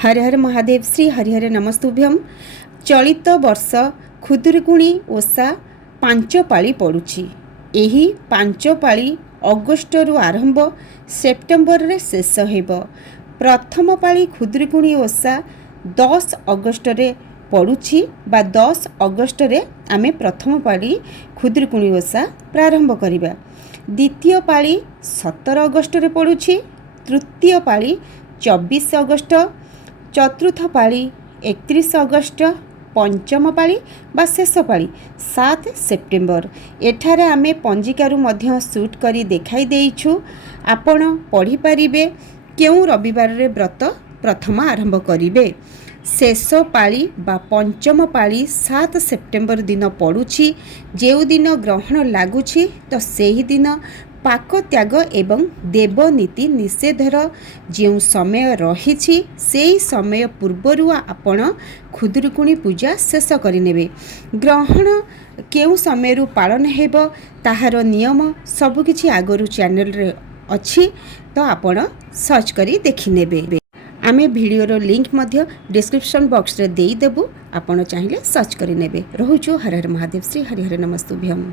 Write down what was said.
हर हर महादेव श्री हरिहर नमस्तुभ्यम। चलित वर्ष खुदुरुकुणी ओषा 5 पाली पड़ुछि। एही 5 पाली अगस्ट रु आरंभ सेप्टेम्बर रे शेष हेब। प्रथम पाली खुदुरुकुणी ओषा 10 अगस्ट रे पड़ुछि बा 10 अगस्ट रे आमे प्रथम पाली खुदुरुकुणी ओषा प्रारंभ करिबा। द्वितीय पाली 17 अगस्ट रे पड़ुछि। तृतीय पाली 24 अगस्ट, चतुर्थ पाली 31 अगस्ट, पंचम पाली बा शेष पाली 7 सेप्टेम्बर। एठारे आमे पंजिकारु मध्य शूट करी देखाई देइछु। आपण पढ़ी पारिबे केउ रविवार रे व्रत प्रथम आरंभ करिवे। शेष पाली बा पंचम पाली 7 सेप्टेम्बर दिन पड़ुछि। जेउ दिन ग्रहण लागुछि तो सेही दिन पाक त्याग एवं देवनीति निषेधर जो समय रही से समय पूर्वर आपण खुदुरुकुणी पूजा शेष करें। ग्रहण केउ समय पालन हेब ताहार नियम सबकिछि आगरू चैनल रे अछि, तो आपण सर्च करी देखि नेबे। आमे वीडियोर लिंक मध्य डिस्क्रिप्शन बॉक्स रे देई देबु, आपण चाहिले सर्च करी नेबे। रहुछु हर हर महादेव श्री हरिहर नमस्तुभ्यम।